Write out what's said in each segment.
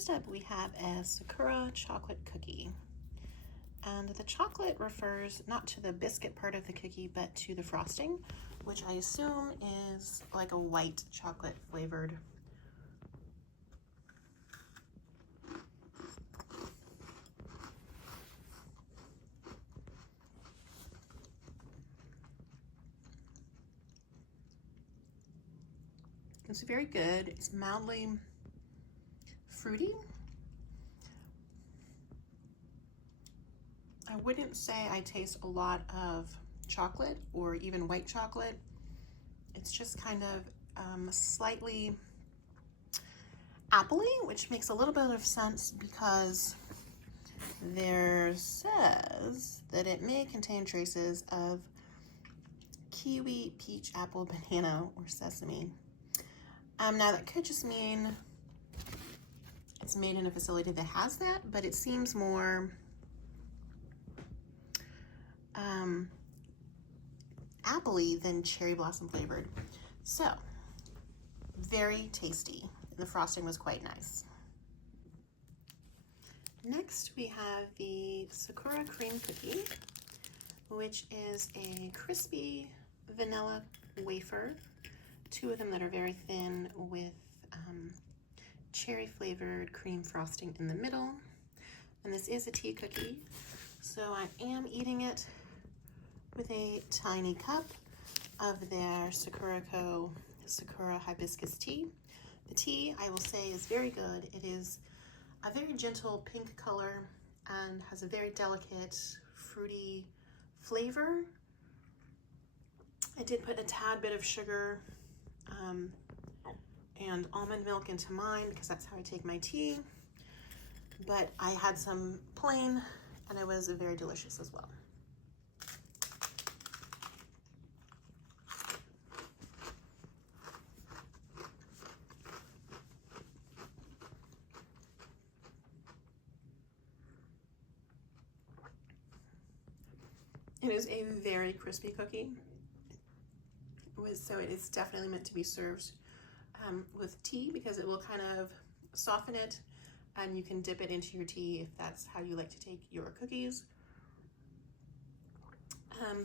First up, we have a Sakura chocolate cookie. And the chocolate refers not to the biscuit part of the cookie, but to the frosting, which I assume is like a white chocolate flavored. It's very good. It's mildly fruity. I wouldn't say I taste a lot of chocolate or even white chocolate. It's just kind of slightly appley, which makes a little bit of sense because there says that it may contain traces of kiwi, peach, apple, banana, or sesame. Now that could just mean it's made in a facility that has that, but it seems more appley than cherry blossom flavored. So, very tasty. The frosting was quite nice. Next, we have the Sakura cream cookie, which is a crispy vanilla wafer. Two of them that are very thin with cherry flavored cream frosting in the middle. And this is a tea cookie, so I am eating it with a tiny cup of their Sakuraco Sakura hibiscus tea. The tea, I will say, is very good. It is a very gentle pink color and has a very delicate fruity flavor. I did put a tad bit of sugar and almond milk into mine because that's how I take my tea, but I had some plain and it was very delicious as well. It is a very crispy cookie, so it is definitely meant to be served with tea because it will kind of soften it, and you can dip it into your tea if that's how you like to take your cookies.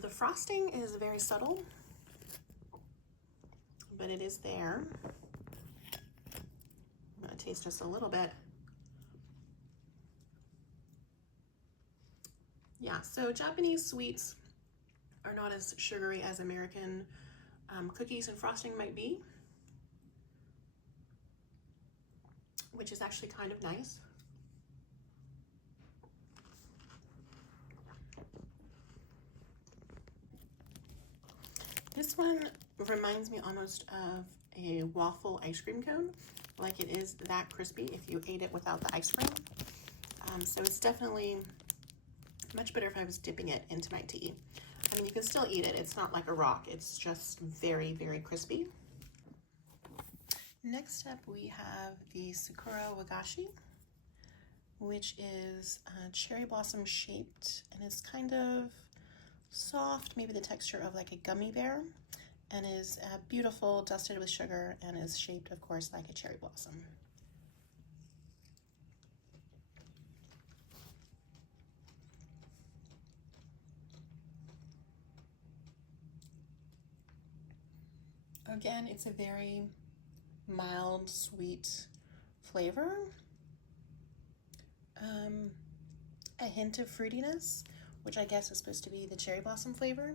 The frosting is very subtle, but it is there. I'm gonna taste just a little bit. Yeah, so Japanese sweets are not as sugary as American cookies and frosting might be, which is actually kind of nice. This one reminds me almost of a waffle ice cream cone, like it is that crispy if you ate it without the ice cream. So it's definitely much better if I was dipping it into my tea. I mean, you can still eat it. It's not like a rock. It's just very, very crispy. Next up, we have the Sakura Wagashi, which is cherry blossom shaped, and it's kind of soft, maybe the texture of like a gummy bear, and is beautiful, dusted with sugar, and is shaped, of course, like a cherry blossom. Again, it's a very mild, sweet flavor. A hint of fruitiness, which I guess is supposed to be the cherry blossom flavor.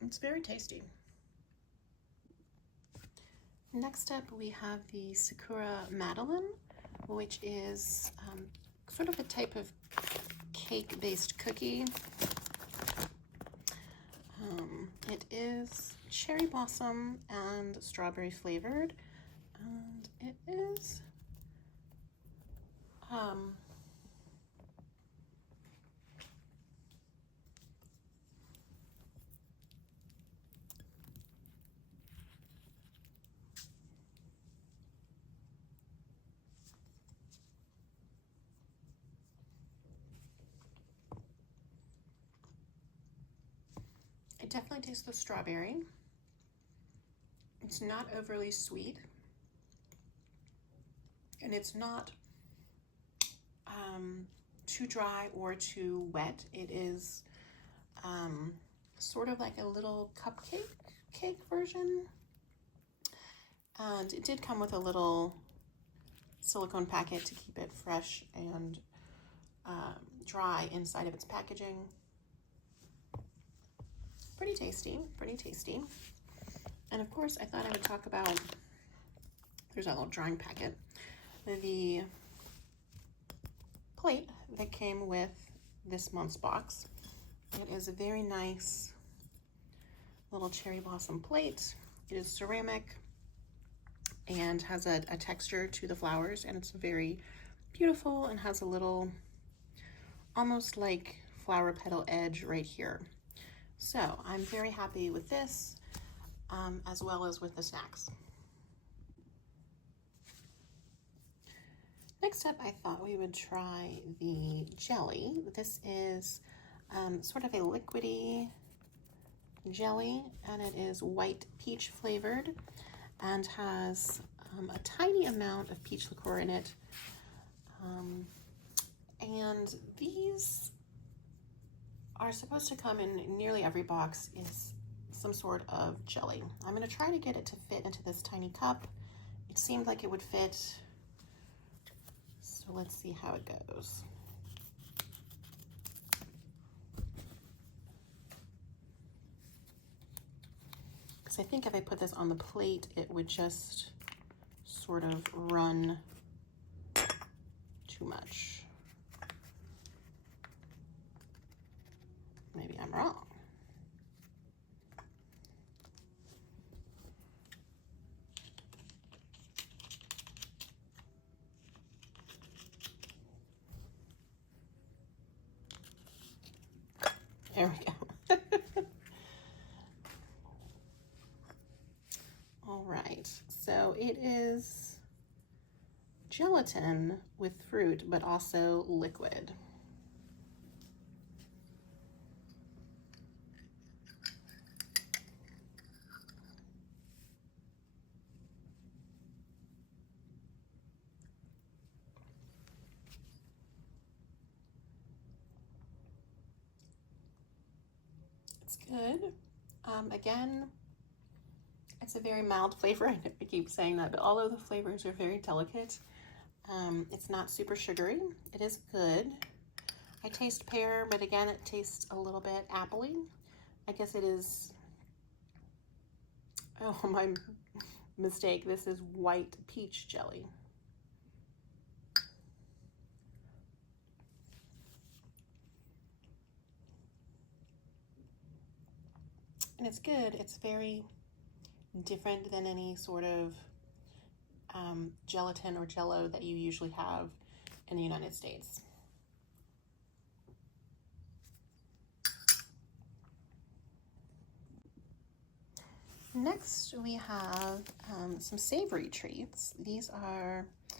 It's very tasty. Next up, we have the Sakura Madeleine, which is sort of a type of cake-based cookie. It is cherry blossom and strawberry flavored, and it is I definitely taste the strawberry. It's not overly sweet, and it's not too dry or too wet. It is sort of like a little cake version. And it did come with a little silicone packet to keep it fresh and dry inside of its packaging. Pretty tasty, pretty tasty. And of course, I thought I would talk about, there's a little drawing packet, the plate that came with this month's box. It is a very nice little cherry blossom plate. It is ceramic and has a texture to the flowers, and it's very beautiful and has a little, almost like flower petal edge right here. So I'm very happy with this, as well as with the snacks. Next up, I thought we would try the jelly. This is sort of a liquidy jelly, and it is white peach flavored and has a tiny amount of peach liqueur in it. And these are supposed to come in nearly every box is some sort of jelly. I'm going to try to get it to fit into this tiny cup. It seemed like it would fit, so let's see how it goes. Because I think if I put this on the plate, it would just sort of run too much. Maybe I'm wrong. There we go. All right, so it is gelatin with fruit, but also liquid. It's good. Again, it's a very mild flavor. I keep saying that, but although the flavors are very delicate, it's not super sugary. It is good. I taste pear, but again, it tastes a little bit appley. I guess it is, oh, my mistake. This is white peach jelly. And it's good. It's very different than any sort of gelatin or jello that you usually have in the United States. Next, we have some savory treats. These are, I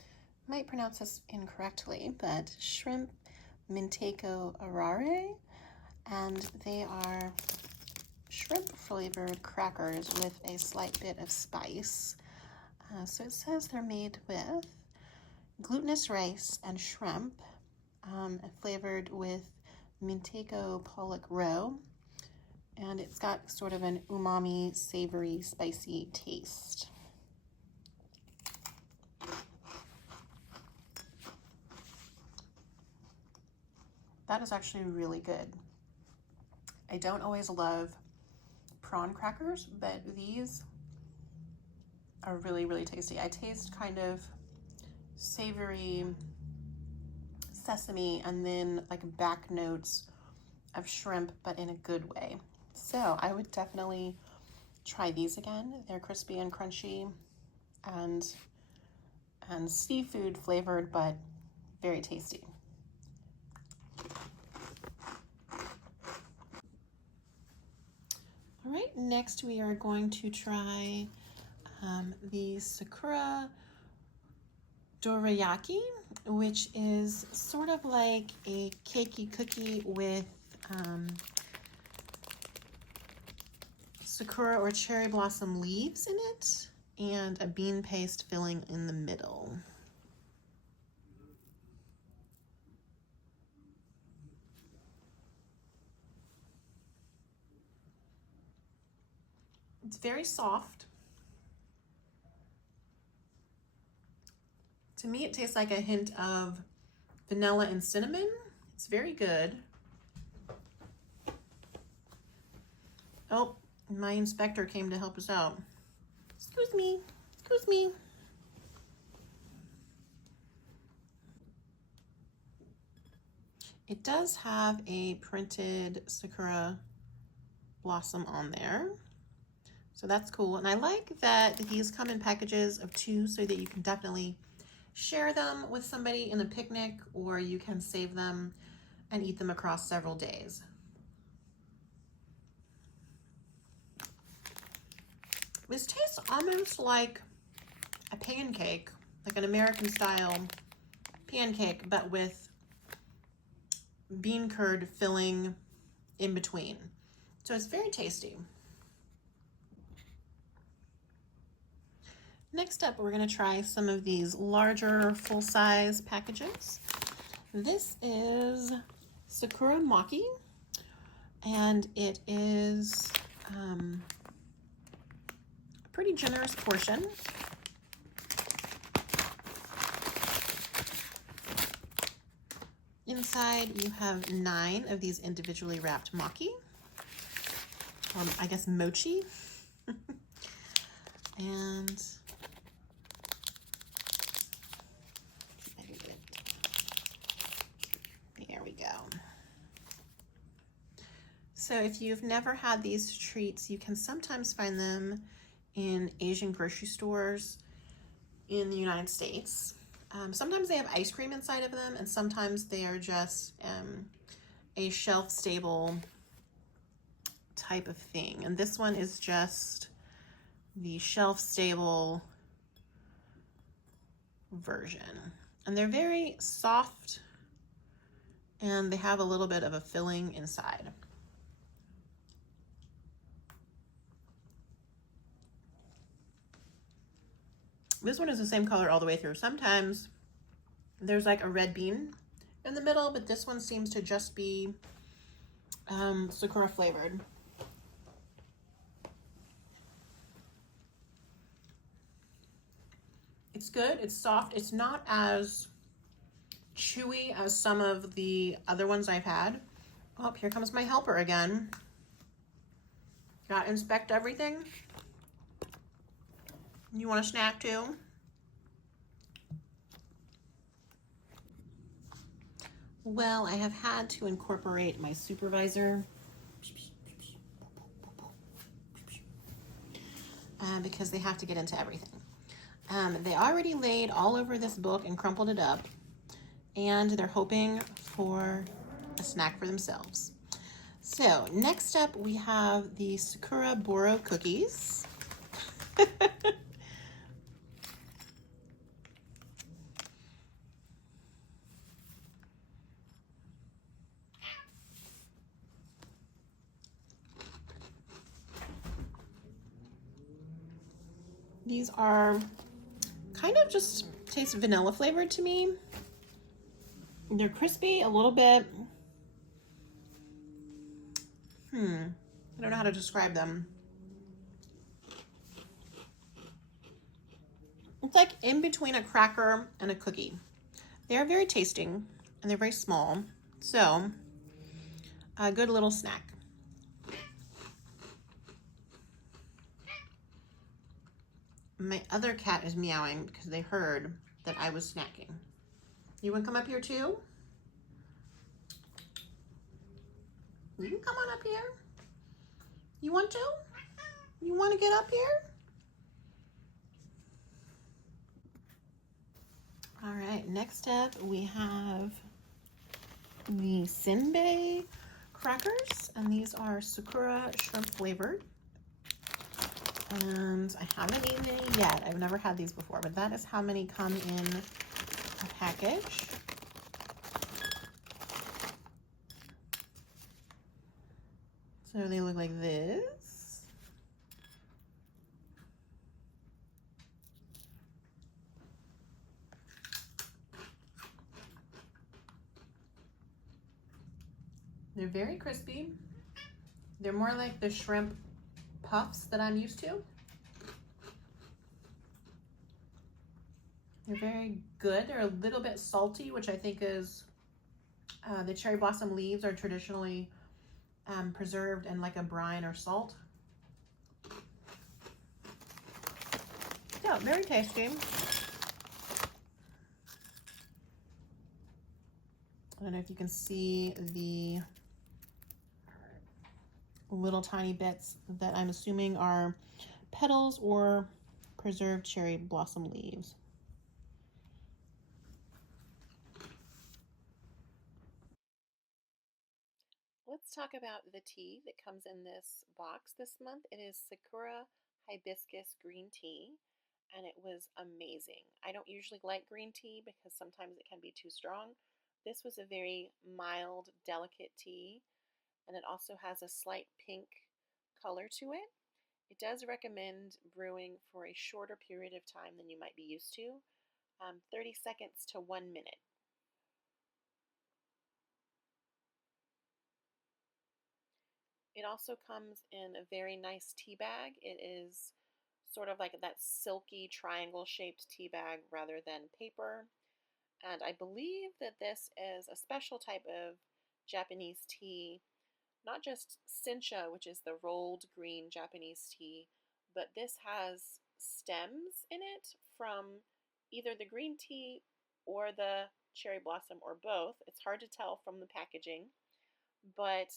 might pronounce this incorrectly, but shrimp manteco arare, and they are shrimp flavored crackers with a slight bit of spice. So it says they're made with glutinous rice and shrimp, flavored with manteco pollock roe, and it's got sort of an umami, savory, spicy taste. That is actually really good. I don't always love prawn crackers, but these are really, really tasty. I taste kind of savory sesame and then like back notes of shrimp, but in a good way. So I would definitely try these again. They're crispy and crunchy and seafood flavored, but very tasty. All right, next we are going to try the Sakura dorayaki, which is sort of like a cakey cookie with sakura or cherry blossom leaves in it, and a bean paste filling in the middle. It's very soft. To me, it tastes like a hint of vanilla and cinnamon. It's very good. Oh, my inspector came to help us out. Excuse me, excuse me. It does have a printed sakura blossom on there. So that's cool. And I like that these come in packages of 2 so that you can definitely share them with somebody in a picnic, or you can save them and eat them across several days. This tastes almost like a pancake, like an American style pancake, but with bean curd filling in between. So it's very tasty. Next up, we're going to try some of these larger full-size packages. This is Sakura Maki, and it is a pretty generous portion. Inside, you have 9 of these individually wrapped maki, or I guess mochi. And there we go. So if you've never had these treats, you can sometimes find them in Asian grocery stores in the United States. Sometimes they have ice cream inside of them, and sometimes they are just a shelf-stable type of thing. And this one is just the shelf-stable version. And they're very soft, and they have a little bit of a filling inside. This one is the same color all the way through. Sometimes there's like a red bean in the middle, but this one seems to just be Sakura flavored. It's good, it's soft. It's not as chewy as some of the other ones I've had. Oh, here comes my helper again. Gotta inspect everything. You want a snack too? Well, I have had to incorporate my supervisor because they have to get into everything. They already laid all over this book and crumpled it up, and they're hoping for a snack for themselves. So next up, we have the Sakura Boro cookies. These are kind of just taste vanilla flavored to me. They're crispy a little bit. I don't know how to describe them. It's like in between a cracker and a cookie. They're very tasting, and they're very small. So, a good little snack. My other cat is meowing because they heard that I was snacking. You want to come up here too? You can come on up here. You want to? You want to get up here? All right, next up we have the Senbei crackers, and these are Sakura shrimp flavored. And I haven't eaten any yet. I've never had these before, but that is how many come in a package. So they look like this. They're very crispy. They're more like the shrimp puffs that I'm used to. They're very good. They're a little bit salty, which I think is, the cherry blossom leaves are traditionally preserved in like a brine or salt. Yeah, very tasty. I don't know if you can see the little tiny bits that I'm assuming are petals or preserved cherry blossom leaves. Let's talk about the tea that comes in this box this month. It is Sakura Hibiscus Green Tea, and it was amazing. I don't usually like green tea because sometimes it can be too strong. This was a very mild, delicate tea, and it also has a slight pink color to it. It does recommend brewing for a shorter period of time than you might be used to, 30 seconds to 1 minute. It also comes in a very nice tea bag. It is sort of like that silky triangle shaped tea bag rather than paper. And I believe that this is a special type of Japanese tea, not just sencha, which is the rolled green Japanese tea, but this has stems in it from either the green tea or the cherry blossom or both. It's hard to tell from the packaging, but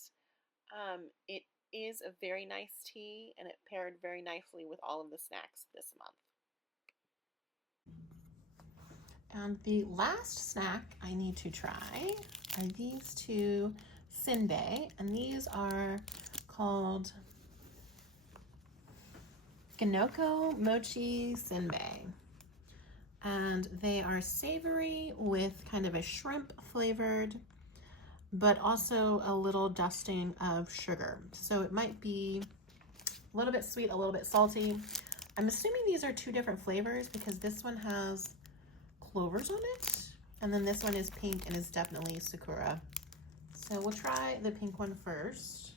it is a very nice tea, and it paired very nicely with all of the snacks this month. And the last snack I need to try are these two senbei, and these are called Ganoko Mochi Senbei. And they are savory with kind of a shrimp flavored, but also a little dusting of sugar. So it might be a little bit sweet, a little bit salty. I'm assuming these are two different flavors because this one has clovers on it, and then this one is pink and is definitely Sakura. So we'll try the pink one first.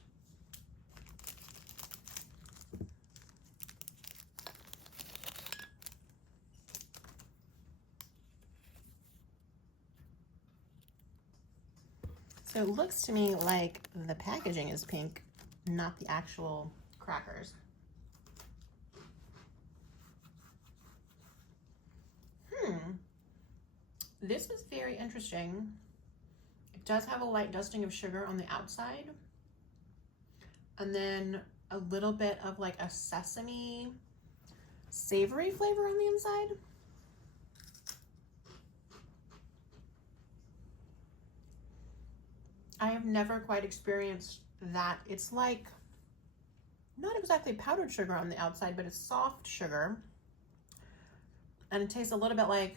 So it looks to me like the packaging is pink, not the actual crackers. This is very interesting. It does have a light dusting of sugar on the outside, and then a little bit of like a sesame savory flavor on the inside. I have never quite experienced that. It's like not exactly powdered sugar on the outside, but it's soft sugar, and it tastes a little bit like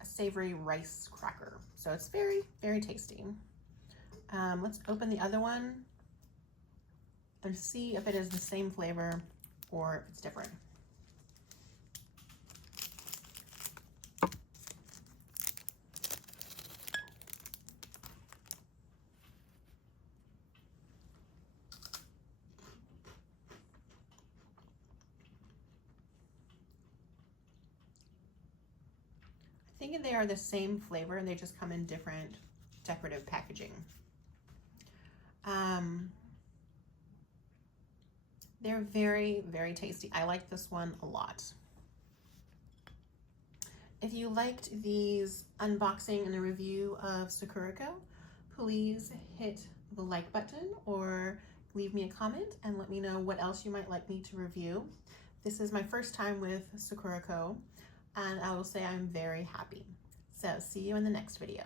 a savory rice cracker. So it's very, very tasty. Let's open the other one and see if it is the same flavor or if it's different. I think they are the same flavor, they just come in different decorative packaging. They're very, very tasty. I like this one a lot. If you liked these unboxing and a review of Sakuraco, please hit the like button or leave me a comment and let me know what else you might like me to review. This is my first time with Sakuraco, and I will say I'm very happy. So see you in the next video.